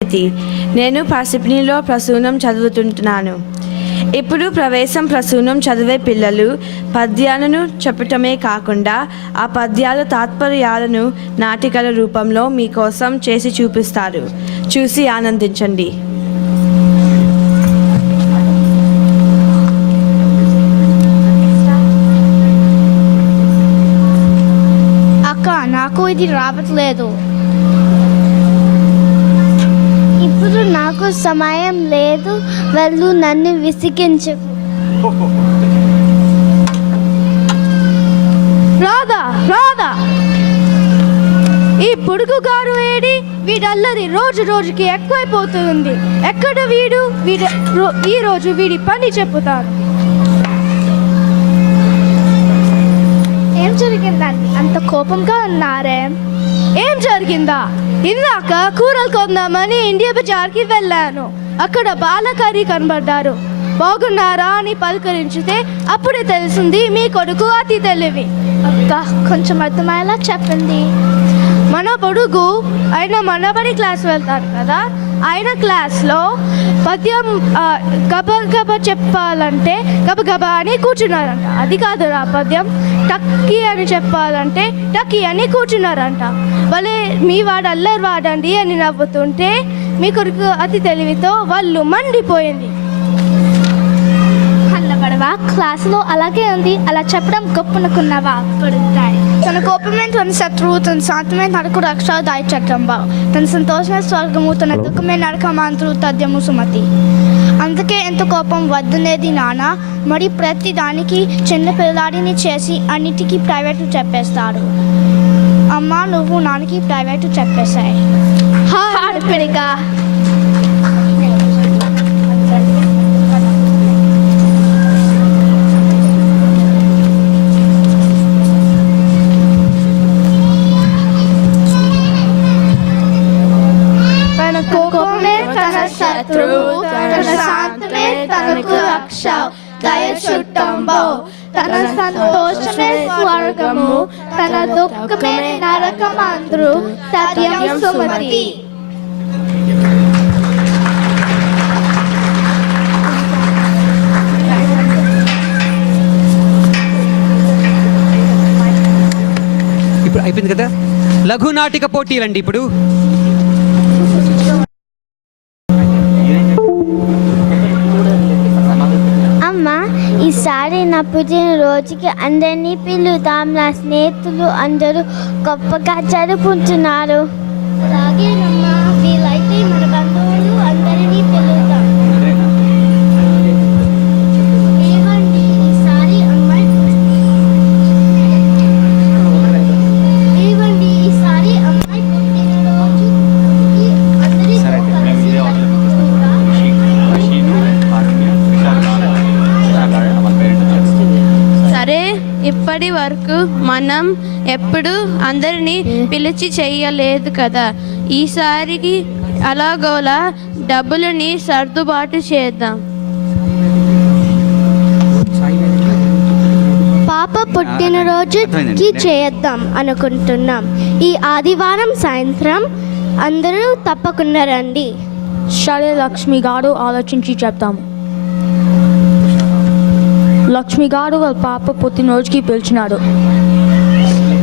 నేను పసిపినిలో ప్రసూనం చదువుతుంటున్నాను. ఇప్పుడు ప్రవేశం ప్రసూనం చదివే పిల్లలు పద్యాలను చెప్పటమే కాకుండా ఆ పద్యాల తాత్పర్యాలను నాటికల రూపంలో మీకోసం చేసి చూపిస్తారు. చూసి ఆనందించండి. అక్క, నాకు ఇది రావట్లేదు. ఇప్పుడు నాకు సమయం లేదు. వెళ్ళు, నన్ను విసిగించు. రాధా, రాధా, ఈ పొడుగు గారు ఏడి? వీడల్లది రోజు రోజుకి ఎక్కువైపోతుంది. ఎక్కడ వీడు? ఈ రోజు వీడి పని చెప్పుతారు. ఏం జరిగిందండి? అంత కోపంగా ఉన్నారే? ఏం జరిగిందా? ఇందాక కూరలు కొందామని ఇండియా బజార్కి వెళ్ళాను. అక్కడ బాలకరి కనబడ్డారు. బాగున్నారా అని పలకరించితే అప్పుడే తెలిసింది మీ కొడుకు అతి తెలివి. అక్క, కొంచెం అర్థమయ్యేలా చెప్పండి. మన పొడుగు ఆయన మనబడి క్లాస్ వెళ్తారు కదా, ఆయన క్లాస్లో పద్యం గబ చెప్పాలంటే గబగబా అని కూర్చున్నారంట. అది కాదురా పద్యం. టక్కీ అని చెప్పాలంటే టక్కీ అని కూర్చున్నారంట. వాళ్ళే మీ వాడు అల్లరి వాడండి అని నవ్వుతుంటే మీ కొడుకు అతి తెలివితో వాళ్ళు మండిపోయింది. అల్లబడవా? క్లాసులో అలాగే ఉంది. అలా చెప్పడం గొప్పనుకున్నావా? పడుతాయి. తన కోపమే తన శత్రువు, తన శాంతమే నరకు రక్ష దాయచక్రంబా. తన సంతోషమే స్వర్గము, తన దుఃఖమే నరకమాంతరు తథ్యము సుమతి. అందుకే ఎంత కోపం వద్దునేది నాన్న. మరి ప్రతి దానికి చిన్న పిల్లాడిని చేసి అన్నిటికీ ప్రైవేటు చెప్పేస్తాడు. అమ్మ, నువ్వు నాన్నకి ప్రైవేటు చెప్పేశాయి. పిడిగా తన శాంతమే తనకు రక్ష దయ చుట్టంబో. తన సంతోషమే స్వర్గము, తన దుఃఖమే నరకమంద్రు సత్యం సుమతి. ఇప్పుడు అయిపోయింది కదా లఘు నాటిక పోటీలండి. ఇప్పుడు ఈసారి నా పుట్టినరోజుకి అందరినీ పిలుద్దాం. నా స్నేహితులు అందరూ గొప్పగా జరుపుకుంటున్నారు. అలాగేనమ్మా, వీలైతే మన బంధువులు అందరినీ పిలుద్దాం. ఏమండి, ఈసారి అమ్మాయి పుట్టినరోజు అందరితో కలిసి జరుపుకుందాం. సరే, ఇప్పటి వరకు మనం ఎప్పుడు అందరినీ పిలిచి చేయలేదు కదా. ఈసారికి అలాగోలా డబ్బులని సర్దుబాటు చేద్దాం. పాప పుట్టినరోజుకి చేద్దాం అనుకుంటున్నాం. ఈ ఆదివారం సాయంత్రం అందరూ తప్పకుండా రండి. సరే, లక్ష్మి గారు ఆలోచించి చెప్తాము. లక్ష్మి గారు వాళ్ళ పాప పుట్టినరోజుకి పిలిచినాడు.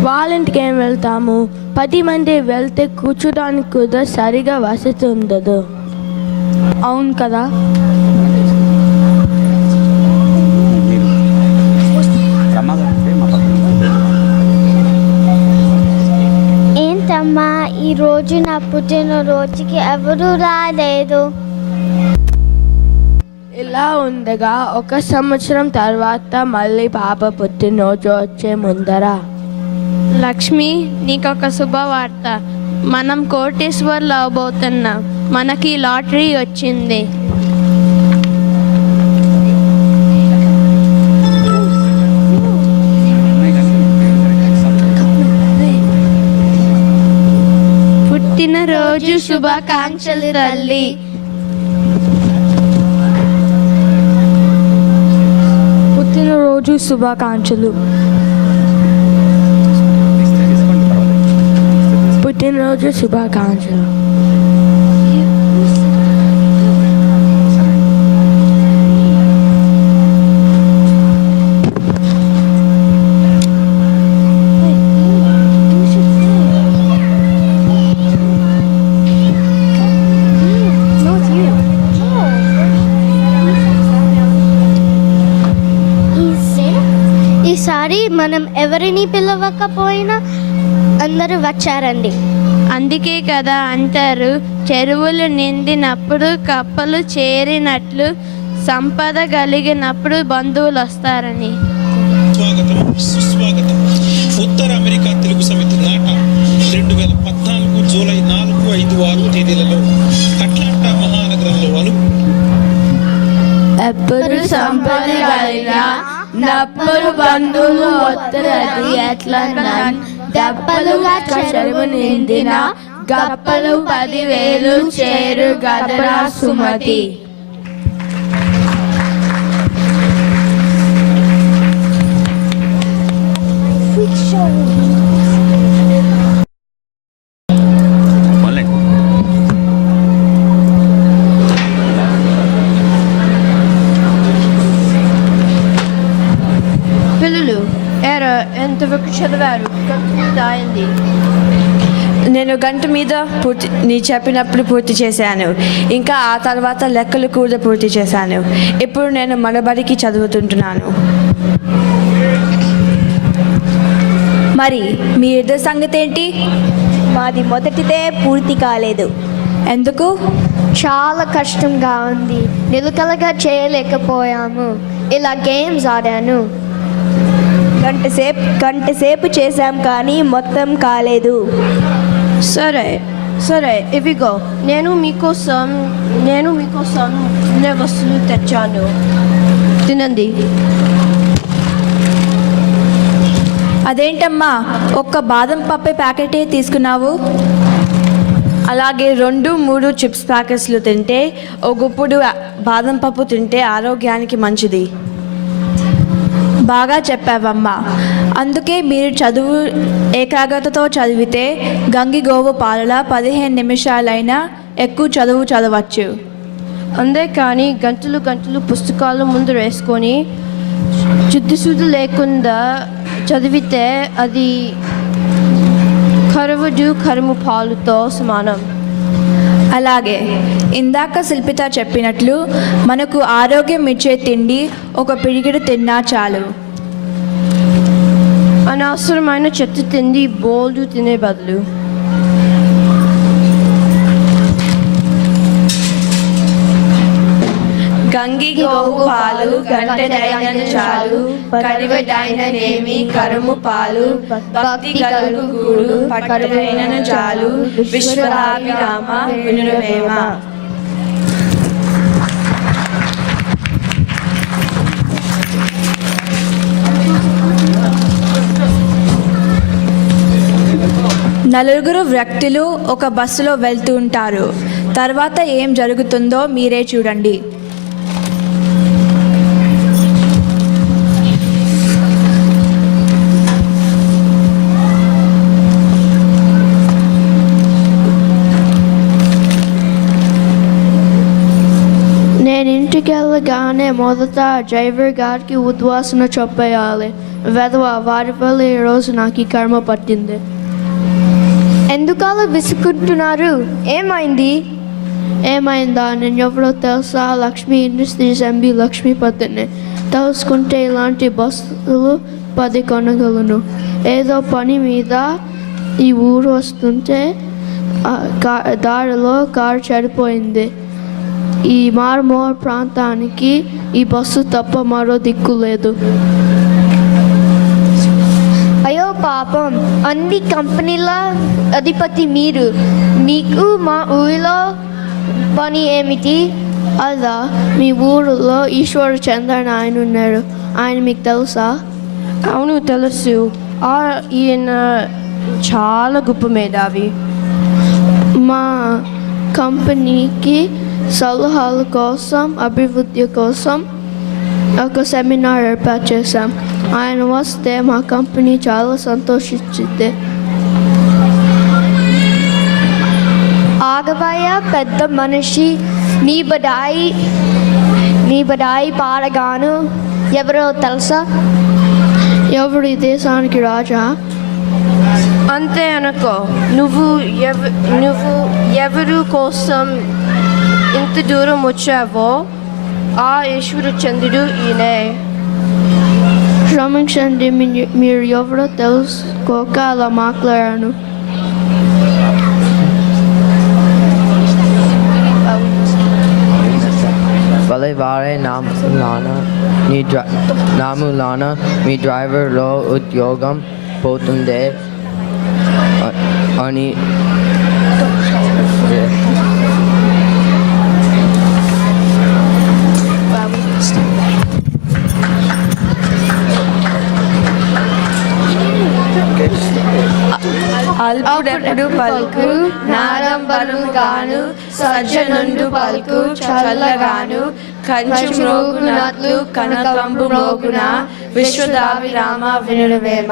వాళ్ళ ఇంటికి ఏం వెళ్తాము? 10 మంది వెళ్తే కూర్చోడానికి కూడా సరిగా వసతి ఉండదు. అవును కదా? ఏంటమ్మా, ఈరోజు నా పుట్టినరోజుకి ఎవరు రాలేదు. ఇలా ఉండగా 1 సంవత్సరం తర్వాత మళ్ళీ పాప పుట్టినరోజు వచ్చే ముందర లక్ష్మి, నీకొక శుభవార్త. మనం కోటీశ్వర్లు అవబోతున్నాం. మనకి లాటరీ వచ్చింది. పుట్టినరోజు శుభాకాంక్షలు తల్లి. పుట్టినరోజు శుభాకాంక్షలు. పుట్టినరోజు శుభాకాంక్షలు. ఎవరిని పిలవకపోయినా అందరూ వచ్చారండి. అందుకే కదా అంటారు, చెరువులు నిండినప్పుడు కప్పలు చేరినట్లు సంపద కలిగినప్పుడు బంధువులు వస్తారని. స్వాగతం, సుస్వాగతం. ఉత్తర అమెరికా తెలుగు సమితి నాట 2014 జూలై 4, 5, 6 తేదీలలో అట్లాంటా మహానగరంలో ఎప్పుడు సంపద కలిగిన నప్పుడు బంధువులు వత్తరది ఎట్లా దప్పలుగా చెరువు నిండిన గప్పలు 10,000 చేరు గదరా సుమతి. పిల్లలు ఎంతవరకు చదివారు? అయింది. నేను గంట మీద నీ చెప్పినప్పుడు పూర్తి చేశాను. ఇంకా ఆ తర్వాత లెక్కలు కూడా పూర్తి చేశాను. ఇప్పుడు నేను మనబడికి చదువుతుంటున్నాను. మరి మీ ఇద్దరి సంగతి ఏంటి? మాది మొదటిదే పూర్తి కాలేదు. ఎందుకు? చాలా కష్టంగా ఉంది. నిలకడగా చేయలేకపోయాము. ఇలా గేమ్స్ ఆడాను. గంట సేపు చేశాం కానీ మొత్తం కాలేదు. సరే ఇవిగో నేను మీకోసం తినే వస్తువులు తెచ్చాను, తినండి. అదేంటమ్మా, ఒక్క బాదం పప్పు ప్యాకెటే తీసుకున్నావు? అలాగే 2-3 చిప్స్ ప్యాకెట్స్లు తింటే, ఓ గుప్పుడు బాదం పప్పు తింటే ఆరోగ్యానికి మంచిది. బాగా చెప్పావమ్మా. అందుకే మీరు చదువు ఏకాగ్రతతో చదివితే గంగిగోవు పాలలా 15 నిమిషాలైనా ఎక్కువ చదువు చదవచ్చు. అంతేకాని గంటలు పుస్తకాలు ముందు వేసుకొని శుద్ధి లేకుండా చదివితే అది కరుము పాలుతో సమానం. అలాగే ఇందాక శిల్పిత చెప్పినట్లు మనకు ఆరోగ్యం ఇచ్చే తిండి ఒక పిడికిడు తిన్నా చాలు. అనవసరమైన చెత్త తిండి బోల్డు తినే బదులు గంగి గోవు పాలు గంటెడైనను చాలు, కడివెడైననేమి కరుము పాలు, భక్తి గలుగు గూడు పట్టుడైనను చాలు, విశ్వరాభిరామ వినురవేమ. నలుగురు వ్యక్తులు ఒక బస్సులో వెళ్తూ ఉంటారు. తర్వాత ఏం జరుగుతుందో మీరే చూడండి. నేను ఇంటికి వెళ్ళగానే మొదట డ్రైవర్ గారికి ఉద్వాసన చెప్పేయాలి. వెధవ వారి వల్ల ఈరోజు నాకు ఈ కర్మ పట్టింది. ఎందుకు అలా విసుకుంటున్నారు? ఏమైందా? నేను ఎవరో తెలుసా? లక్ష్మీ ఇండస్ట్రీస్ ఎంబీ లక్ష్మీపతిని. తెలుసుకుంటే ఇలాంటి బస్సులు 10 కొనగలను. ఏదో పని మీద ఈ ఊరు వస్తుంటే దారిలో కారు చెడిపోయింది. ఈ మారుమూల ప్రాంతానికి ఈ బస్సు తప్ప మరో దిక్కు లేదు. అయ్యో పాపం, అన్ని కంపెనీల అధిపతి మీరు. మీకు మా ఊరిలో పని ఏమిటి? అదా, మీ ఊరిలో ఈశ్వర్ చంద్రన్ ఆయన ఉన్నారు. ఆయన మీకు తెలుసా? అవును తెలుసు. ఈయన చాలా గొప్ప మేధావి. మా కంపెనీకి సలహాల కోసం, అభివృద్ధి కోసం ఒక సెమినార్ ఏర్పాటు చేశాం. ఆయన వస్తే మా కంపెనీ చాలా సంతోషించింది. ఆగవయ్య పెద్ద మనిషి, నీ బడాయి పాడగాను. ఎవరో తెలుసా? ఎవరు ఈ దేశానికి రాజా? అంతే అనుకో. నువ్వు ఎవరు కోసం ఇంత దూరం వచ్చావో ఆ ఈశ్వర చంద్రుడు ఈయనే. క్షమించండి మీరు ఎవరో తెలుసుకోక అలా మాట్లాడాను. భలే వారే నాములాన మీ డ్రైవర్లో ఉద్యోగం పోతుందే అని అల్పుడెప్పుడు పలుకు నారంబరుగాను సజ్జనుండు పలుకు చల్లగాను కంచు మ్రోగునట్లు కనకంబు మోగున విశ్వదాభిరామ వినురవేమ.